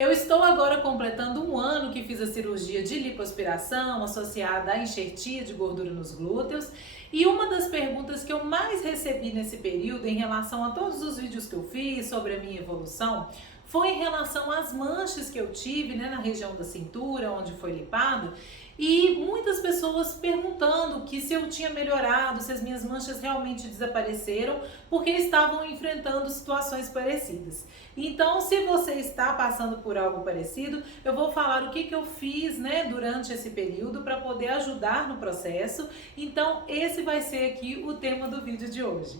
Eu estou agora completando um ano que fiz a cirurgia de lipoaspiração associada à enxertia de gordura nos glúteos. E uma das perguntas que eu mais recebi nesse período, em relação a todos os vídeos que eu fiz sobre a minha evolução, foi em relação às manchas que eu tive, na região da cintura, onde foi lipado. E muitas pessoas perguntando que se eu tinha melhorado, se as minhas manchas realmente desapareceram, porque estavam enfrentando situações parecidas. Então, se você está passando por algo parecido, eu vou falar o que eu fiz, durante esse período para poder ajudar no processo. Então, esse vai ser aqui o tema do vídeo de hoje.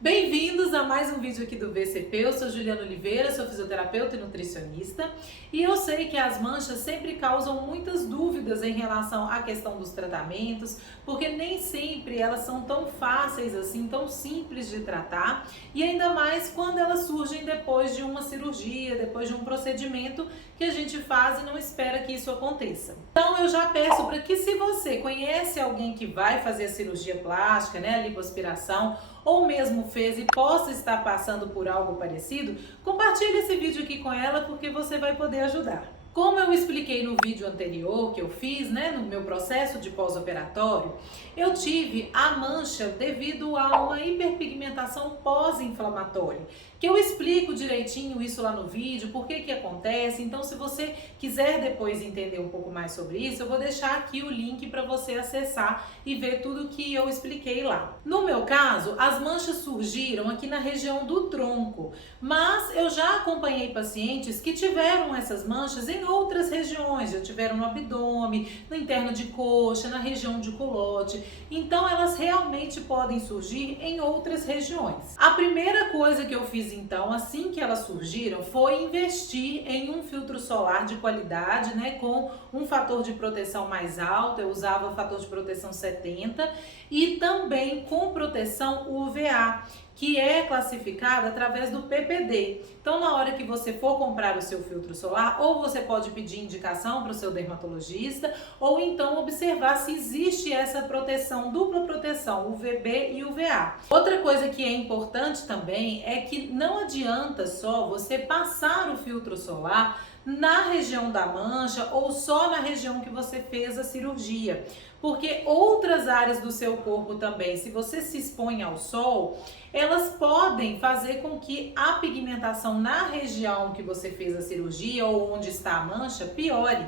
Bem-vindos a mais um vídeo aqui do VCP. Eu sou Juliana Oliveira, sou fisioterapeuta e nutricionista, e eu sei que as manchas sempre causam muitas dúvidas em relação à questão dos tratamentos, porque nem sempre elas são tão fáceis assim, tão simples de tratar, e ainda mais quando elas surgem depois de uma cirurgia, depois de um procedimento que a gente faz e não espera que isso aconteça. Então eu já peço para que, se você conhece alguém que vai fazer a cirurgia plástica, a lipoaspiração, ou mesmo fez e possa estar passando por algo parecido, compartilhe esse vídeo aqui com ela, porque você vai poder ajudar. Como eu expliquei no vídeo anterior que eu fiz, no meu processo de pós-operatório, eu tive a mancha devido a uma hiperpigmentação pós-inflamatória, que eu explico direitinho isso lá no vídeo, por que acontece. Então, se você quiser depois entender um pouco mais sobre isso, eu vou deixar aqui o link para você acessar e ver tudo que eu expliquei lá. No meu caso, as manchas surgiram aqui na região do tronco, mas eu já acompanhei pacientes que tiveram essas manchas em outras regiões, já tiveram no abdômen, no interno de coxa, na região de culote. Então elas realmente podem surgir em outras regiões. A primeira coisa que eu fiz então, assim que elas surgiram, foi investir em um filtro solar de qualidade, com um fator de proteção mais alto. Eu usava o fator de proteção 70 e também com proteção UVA, que é classificada através do PPD. Então, na hora que você for comprar o seu filtro solar, ou você pode pedir indicação para o seu dermatologista, ou então observar se existe essa proteção, dupla proteção, UVB e UVA. Outra coisa que é importante também é que não adianta só você passar o filtro solar na região da mancha ou só na região que você fez a cirurgia, porque outras áreas do seu corpo também, se você se expõe ao sol, elas podem fazer com que a pigmentação na região que você fez a cirurgia ou onde está a mancha piore.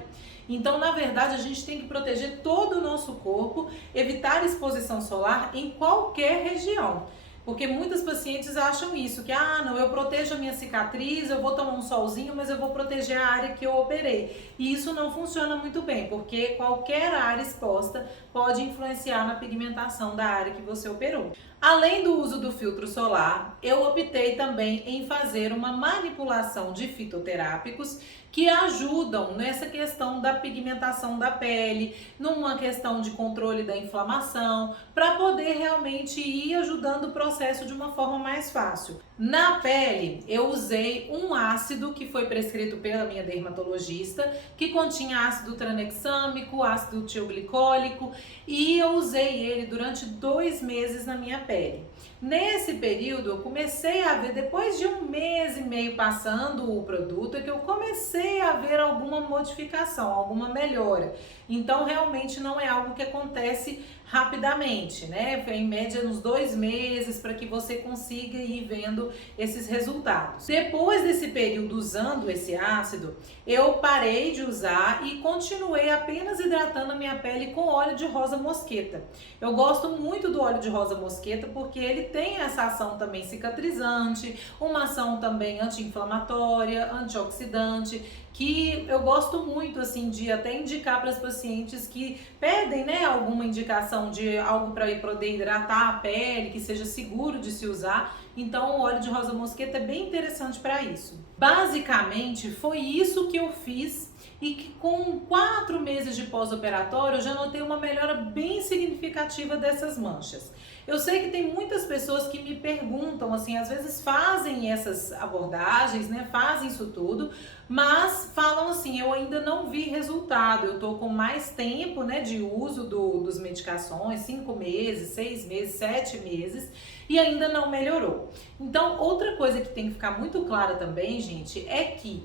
Então, na verdade, a gente tem que proteger todo o nosso corpo, evitar exposição solar em qualquer região. Porque muitas pacientes acham isso, que não, eu protejo a minha cicatriz, eu vou tomar um solzinho, mas eu vou proteger a área que eu operei. E isso não funciona muito bem, porque qualquer área exposta pode influenciar na pigmentação da área que você operou. Além do uso do filtro solar, eu optei também em fazer uma manipulação de fitoterápicos que ajudam nessa questão da pigmentação da pele, numa questão de controle da inflamação, para poder realmente ir ajudando o processo de uma forma mais fácil. Na pele, eu usei um ácido que foi prescrito pela minha dermatologista, que continha ácido tranexâmico, ácido tioglicólico, e eu usei ele durante 2 meses na minha pele. Nesse período, eu comecei a ver, depois de 1 mês e meio passando o produto, é que eu comecei a ver alguma modificação, alguma melhora. Então, realmente não é algo que acontece rapidamente, Em média, uns 2 meses para que você consiga ir vendo esses resultados. Depois desse período usando esse ácido, eu parei de usar e continuei apenas hidratando a minha pele com óleo de rosa mosqueta. Eu gosto muito do óleo de rosa mosqueta porque ele tem essa ação também cicatrizante, uma ação também anti-inflamatória, antioxidante, que eu gosto muito assim de até indicar para as pacientes que pedem, alguma indicação de algo para poder hidratar a pele, que seja seguro de se usar. Então o óleo de rosa mosqueta é bem interessante para isso. Basicamente foi isso que eu fiz, e que com 4 meses de pós-operatório eu já notei uma melhora bem significativa dessas manchas. Eu sei que tem muitas pessoas que me perguntam, assim, às vezes fazem essas abordagens, né, fazem isso tudo, mas falam assim, eu ainda não vi resultado, eu tô com mais tempo, né, de uso dos medicações, 5 meses, 6 meses, 7 meses, e ainda não melhorou. Então, outra coisa que tem que ficar muito clara também, gente, é que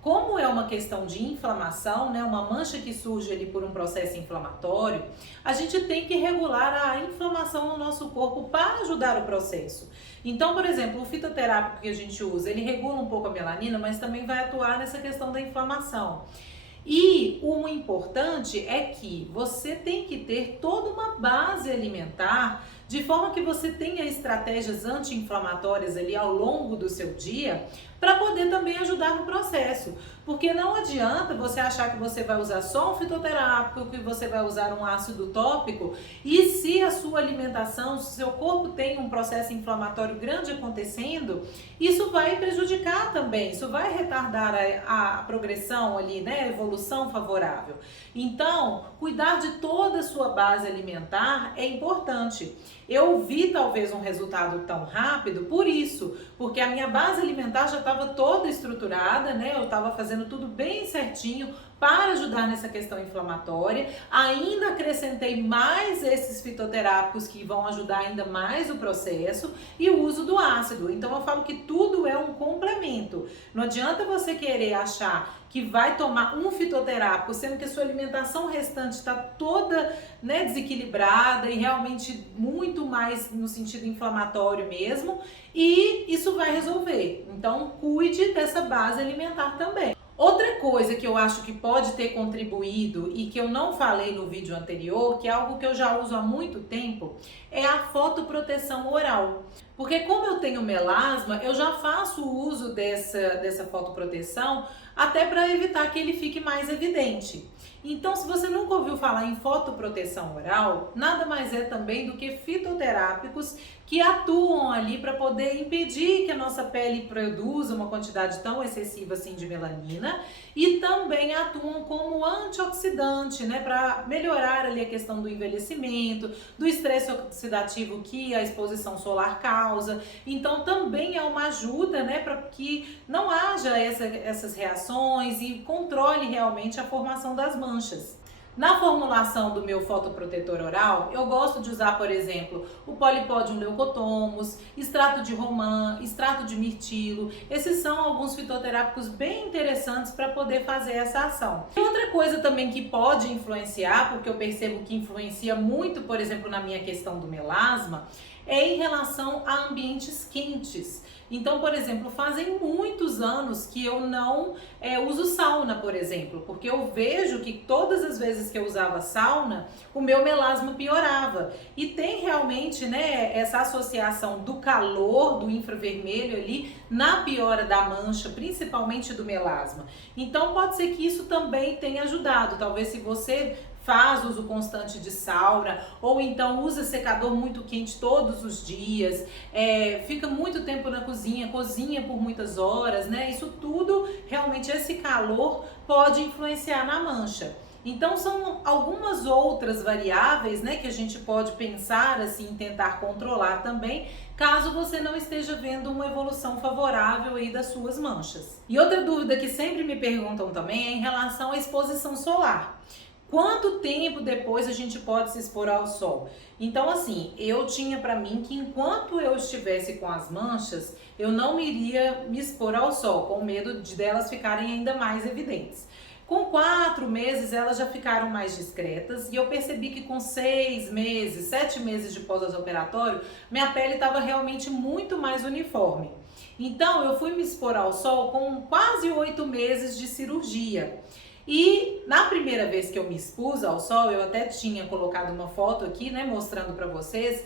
como é uma questão de inflamação, né, uma mancha que surge ali por um processo inflamatório, a gente tem que regular a inflamação no nosso corpo para ajudar o processo. Então, por exemplo, o fitoterápico que a gente usa, ele regula um pouco a melanina, mas também vai atuar nessa questão da inflamação. E o importante é que você tem que ter toda uma base alimentar, de forma que você tenha estratégias anti-inflamatórias ali ao longo do seu dia, para poder também ajudar no processo. Porque não adianta você achar que você vai usar só um fitoterápico, que você vai usar um ácido tópico, e se a sua alimentação, se o seu corpo tem um processo inflamatório grande acontecendo, isso vai prejudicar também, isso vai retardar a progressão ali, né, a evolução favorável. Então, cuidar de toda a sua base alimentar é importante. Eu vi talvez um resultado tão rápido por isso, porque a minha base alimentar já estava toda estruturada, né? Eu estava fazendo tudo bem certinho para ajudar nessa questão inflamatória. Ainda acrescentei mais esses fitoterápicos que vão ajudar ainda mais o processo e o uso do ácido. Então eu falo que tudo é um complemento. Não adianta você querer achar que vai tomar um fitoterápico, sendo que a sua alimentação restante está toda, né, desequilibrada e realmente muito mais no sentido inflamatório mesmo, e isso vai resolver. Então, cuide dessa base alimentar também. Outra coisa que eu acho que pode ter contribuído e que eu não falei no vídeo anterior, que é algo que eu já uso há muito tempo, é a fotoproteção oral. Porque como eu tenho melasma, eu já faço uso dessa fotoproteção até para evitar que ele fique mais evidente. Então, se você nunca ouviu falar em fotoproteção oral, nada mais é também do que fitoterápicos que atuam ali para poder impedir que a nossa pele produza uma quantidade tão excessiva assim de melanina, e também atuam como antioxidante, né, para melhorar ali a questão do envelhecimento, do estresse oxidativo que a exposição solar causa. Então também é uma ajuda, né, para que não haja essas reações e controle realmente a formação das manchas. Na formulação do meu fotoprotetor oral, eu gosto de usar, por exemplo, o Polypodium leucotomus, extrato de romã, extrato de mirtilo. Esses são alguns fitoterápicos bem interessantes para poder fazer essa ação. E outra coisa também que pode influenciar, porque eu percebo que influencia muito, por exemplo, na minha questão do melasma, é em relação a ambientes quentes. Então, por exemplo, fazem muitos anos que eu não uso sauna, por exemplo, porque eu vejo que todas as vezes que eu usava sauna, o meu melasma piorava. E tem realmente, né, essa associação do calor, do infravermelho ali, na piora da mancha, principalmente do melasma. Então, pode ser que isso também tenha ajudado. Talvez se você faz uso constante de sauna, ou então usa secador muito quente todos os dias, fica muito tempo na cozinha, cozinha por muitas horas, né? Isso tudo, realmente esse calor pode influenciar na mancha. Então são algumas outras variáveis, né, que a gente pode pensar assim, tentar controlar também, caso você não esteja vendo uma evolução favorável aí das suas manchas. E outra dúvida que sempre me perguntam também é em relação à exposição solar. Quanto tempo depois a gente pode se expor ao sol? Então, assim, eu tinha para mim que enquanto eu estivesse com as manchas, eu não iria me expor ao sol, com medo de delas ficarem ainda mais evidentes. Com 4 meses, elas já ficaram mais discretas e eu percebi que com 6 meses, 7 meses de pós-operatório, minha pele estava realmente muito mais uniforme. Então, eu fui me expor ao sol com quase 8 meses de cirurgia. E na primeira vez que eu me expus ao sol, eu até tinha colocado uma foto aqui, né, mostrando para vocês,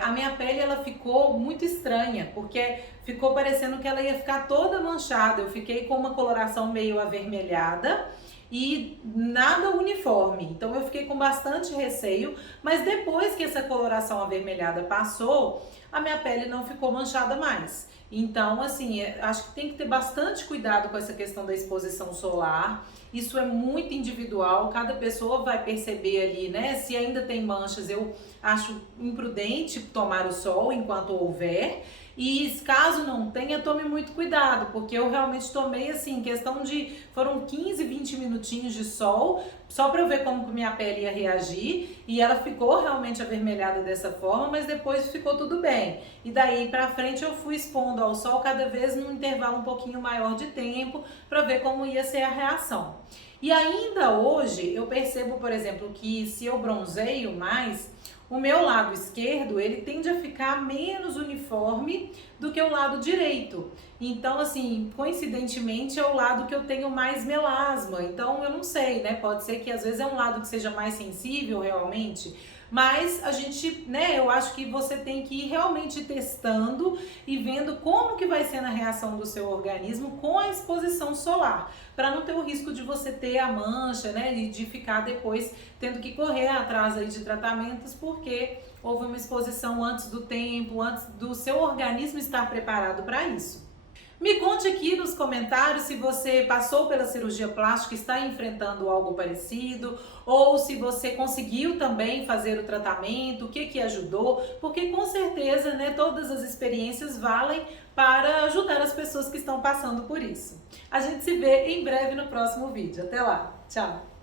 a minha pele ela ficou muito estranha, porque ficou parecendo que ela ia ficar toda manchada. Eu fiquei com uma coloração meio avermelhada e nada uniforme. Então eu fiquei com bastante receio, mas depois que essa coloração avermelhada passou, a minha pele não ficou manchada mais. Então, assim, acho que tem que ter bastante cuidado com essa questão da exposição solar. Isso é muito individual, cada pessoa vai perceber ali, né? Se ainda tem manchas, eu acho imprudente tomar o sol enquanto houver. E caso não tenha, tome muito cuidado, porque eu realmente tomei assim, questão de, foram 15, 20 minutinhos de sol, só para eu ver como minha pele ia reagir, e ela ficou realmente avermelhada dessa forma, mas depois ficou tudo bem. E daí pra frente eu fui expondo ao sol cada vez num intervalo um pouquinho maior de tempo, para ver como ia ser a reação. E ainda hoje eu percebo, por exemplo, que se eu bronzeio mais, o meu lado esquerdo, ele tende a ficar menos uniforme do que o lado direito. Então, assim, coincidentemente é o lado que eu tenho mais melasma. Então, eu não sei, né? Pode ser que às vezes é um lado que seja mais sensível realmente. Mas a gente, né, eu acho que você tem que ir realmente testando e vendo como que vai ser a reação do seu organismo com a exposição solar, para não ter o risco de você ter a mancha, né, e de ficar depois tendo que correr atrás aí de tratamentos porque houve uma exposição antes do tempo, antes do seu organismo estar preparado para isso. Me conte aqui nos comentários se você passou pela cirurgia plástica e está enfrentando algo parecido, ou se você conseguiu também fazer o tratamento, o que que ajudou, porque com certeza, né, todas as experiências valem para ajudar as pessoas que estão passando por isso. A gente se vê em breve no próximo vídeo. Até lá, tchau!